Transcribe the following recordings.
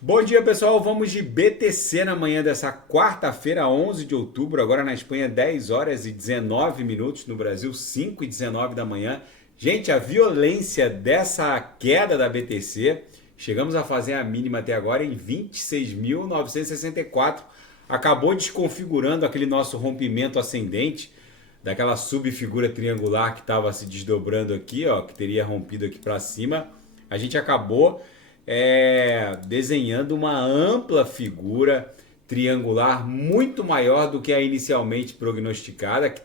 Bom dia, pessoal. Vamos de BTC na manhã dessa quarta-feira, 11 de outubro. Agora na Espanha, 10 horas e 19 minutos. No Brasil, 5 e 19 da manhã. Gente, a violência dessa queda da BTC, chegamos a fazer a mínima até agora em 26.964. Acabou desconfigurando aquele nosso rompimento ascendente, daquela subfigura triangular que estava se desdobrando aqui, ó, que teria rompido aqui para cima. A gente acabou desenhando uma ampla figura triangular muito maior do que a inicialmente prognosticada, que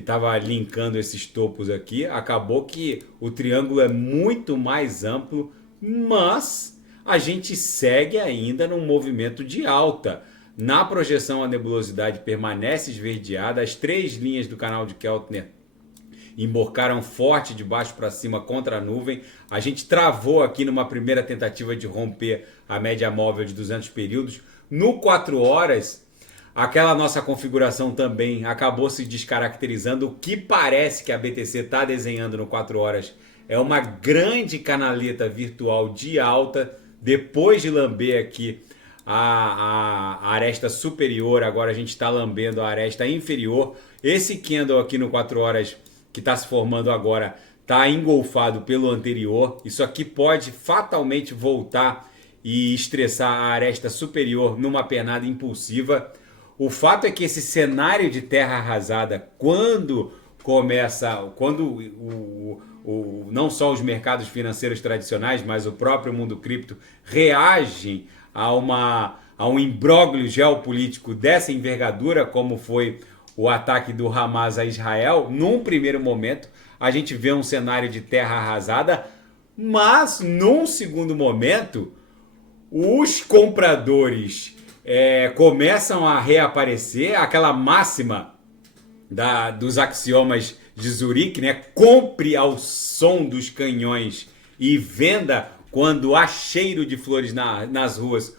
estava linkando esses topos aqui. Acabou que o triângulo é muito mais amplo, mas a gente segue ainda num movimento de alta. Na projeção, a nebulosidade permanece esverdeada, as três linhas do canal de Keltner emborcaram forte de baixo para cima contra a nuvem. A gente travou aqui numa primeira tentativa de romper a média móvel de 200 períodos. No 4 horas, aquela nossa configuração também acabou se descaracterizando. O que parece que a BTC está desenhando no 4 horas é uma grande canaleta virtual de alta. Depois de lamber aqui a aresta superior, agora a gente está lambendo a aresta inferior. Esse candle aqui no 4 horas que está se formando agora está engolfado pelo anterior. Isso aqui pode fatalmente voltar e estressar a aresta superior numa pernada impulsiva. O fato é que esse cenário de terra arrasada, quando não só os mercados financeiros tradicionais, mas o próprio mundo cripto reagem a um imbróglio geopolítico dessa envergadura, como foi o ataque do Hamas a Israel. Num primeiro momento, a gente vê um cenário de terra arrasada, mas num segundo momento, os compradores começam a reaparecer. Aquela máxima dos axiomas de Zurique, né? Compre ao som dos canhões e venda quando há cheiro de flores nas ruas.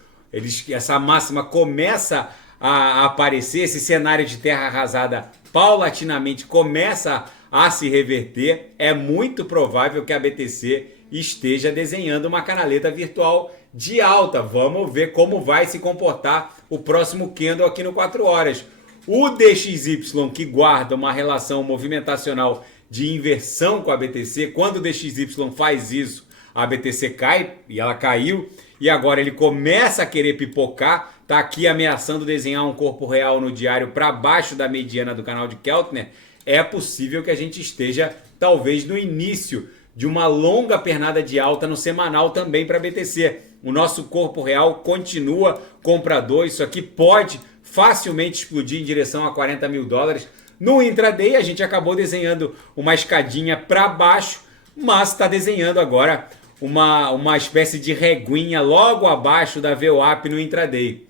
Essa máxima começa a aparecer, esse cenário de terra arrasada paulatinamente começa a se reverter. É muito provável que a BTC esteja desenhando uma canaleta virtual de alta. Vamos ver como vai se comportar o próximo candle aqui no 4 horas. O DXY, que guarda uma relação movimentacional de inversão com a BTC, quando o DXY faz isso, a BTC cai, e ela caiu, e agora ele começa a querer pipocar. Está aqui ameaçando desenhar um corpo real no diário para baixo da mediana do canal de Keltner. É possível que a gente esteja, talvez, no início de uma longa pernada de alta no semanal também para a BTC. O nosso corpo real continua comprador. Isso aqui pode facilmente explodir em direção a 40 mil dólares. No intraday, a gente acabou desenhando uma escadinha para baixo, mas está desenhando agora uma espécie de reguinha logo abaixo da VWAP no intraday.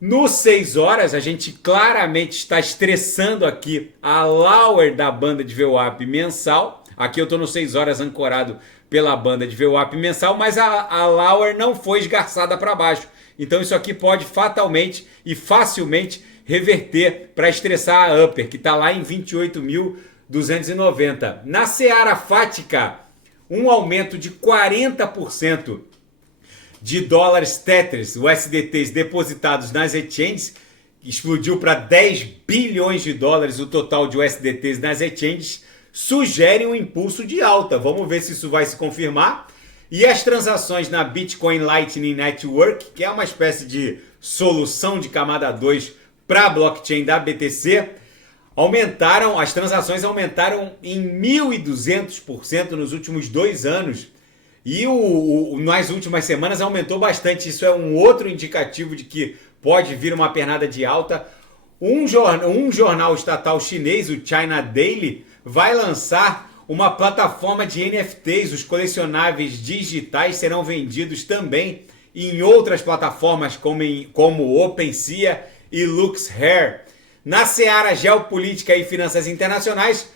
No 6 horas, a gente claramente está estressando aqui a lower da banda de VWAP mensal. Aqui eu estou no 6 horas ancorado pela banda de VWAP mensal, mas a lower não foi esgarçada para baixo. Então isso aqui pode fatalmente e facilmente reverter para estressar a upper, que está lá em 28.290. Na seara fática, um aumento de 40% de dólares Tetris, USDTs depositados nas exchanges, explodiu para 10 bilhões de dólares o total de USDTs nas exchanges, sugere um impulso de alta. Vamos ver se isso vai se confirmar. E as transações na Bitcoin Lightning Network, que é uma espécie de solução de camada 2 para a blockchain da BTC, as transações aumentaram em 1.200% nos últimos 2 anos. E nas últimas semanas aumentou bastante. Isso é um outro indicativo de que pode vir uma pernada de alta. Um jornal estatal chinês, o China Daily, vai lançar uma plataforma de NFTs. Os colecionáveis digitais serão vendidos também em outras plataformas como OpenSea e LuxHair. Na seara geopolítica e finanças internacionais,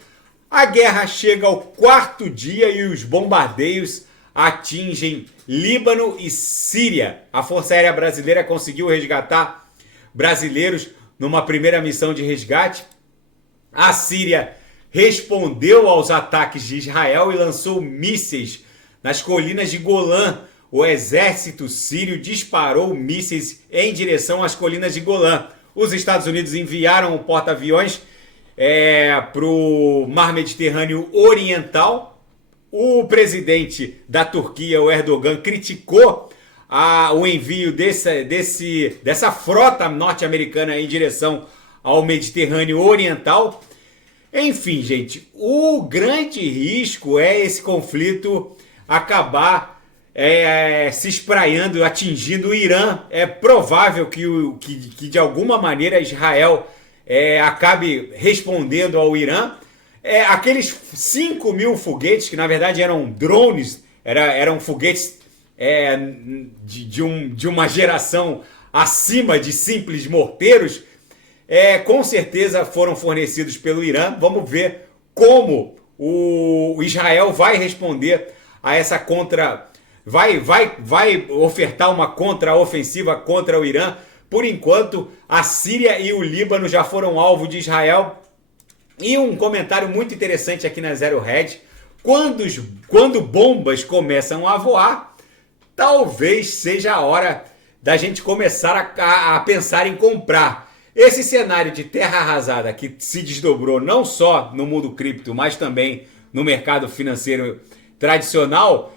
a guerra chega ao 4º dia e os bombardeios atingem Líbano e Síria. A Força Aérea Brasileira conseguiu resgatar brasileiros numa primeira missão de resgate. A Síria respondeu aos ataques de Israel e lançou mísseis nas colinas de Golã, o exército sírio disparou mísseis em direção às colinas de Golã. Os Estados Unidos enviaram o porta-aviões para o Mar Mediterrâneo Oriental. O presidente da Turquia, o Erdogan, criticou o envio dessa frota norte-americana em direção ao Mediterrâneo Oriental. Enfim, gente, o grande risco é esse conflito acabar se espraiando, atingindo o Irã. É provável que de alguma maneira Israel acabe respondendo ao Irã. Aqueles 5.000 foguetes, que na verdade eram drones, eram foguetes de uma geração acima de simples morteiros, com certeza foram fornecidos pelo Irã. Vamos ver como o Israel vai responder a essa vai ofertar uma contraofensiva contra o Irã. Por enquanto, a Síria e o Líbano já foram alvo de Israel. E um comentário muito interessante aqui na Zero Hedge: quando bombas começam a voar, talvez seja a hora da gente começar a pensar em comprar. Esse cenário de terra arrasada que se desdobrou não só no mundo cripto, mas também no mercado financeiro tradicional,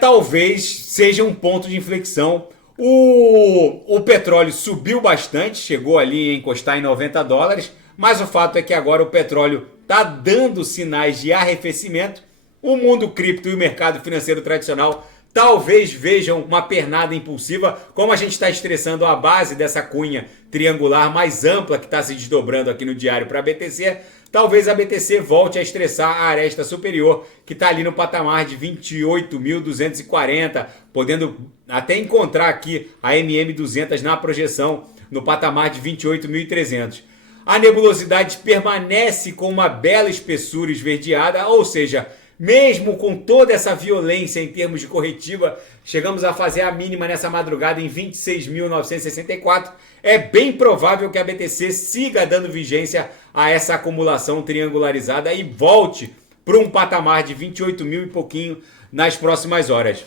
talvez seja um ponto de inflexão. O petróleo subiu bastante, chegou ali a encostar em $90, mas o fato é que agora o petróleo está dando sinais de arrefecimento. O mundo cripto e o mercado financeiro tradicional talvez vejam uma pernada impulsiva, como a gente está estressando a base dessa cunha triangular mais ampla que está se desdobrando aqui no diário para a BTC. Talvez a BTC volte a estressar a aresta superior, que está ali no patamar de 28.240, podendo até encontrar aqui a MM200 na projeção no patamar de 28.300. A nebulosidade permanece com uma bela espessura esverdeada, ou seja, mesmo com toda essa violência em termos de corretiva, chegamos a fazer a mínima nessa madrugada em 26.964. É bem provável que a BTC siga dando vigência a essa acumulação triangularizada e volte para um patamar de 28 mil e pouquinho nas próximas horas.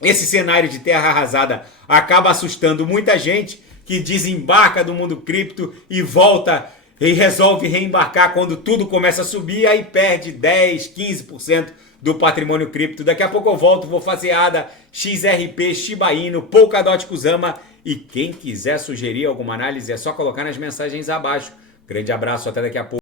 Esse cenário de terra arrasada acaba assustando muita gente que desembarca do mundo cripto e volta e resolve reembarcar quando tudo começa a subir, aí perde 10, 15% do patrimônio cripto. Daqui a pouco eu volto, vou fazer ADA, XRP, Shiba Inu, Polkadot, Kusama, e quem quiser sugerir alguma análise é só colocar nas mensagens abaixo. Grande abraço, até daqui a pouco.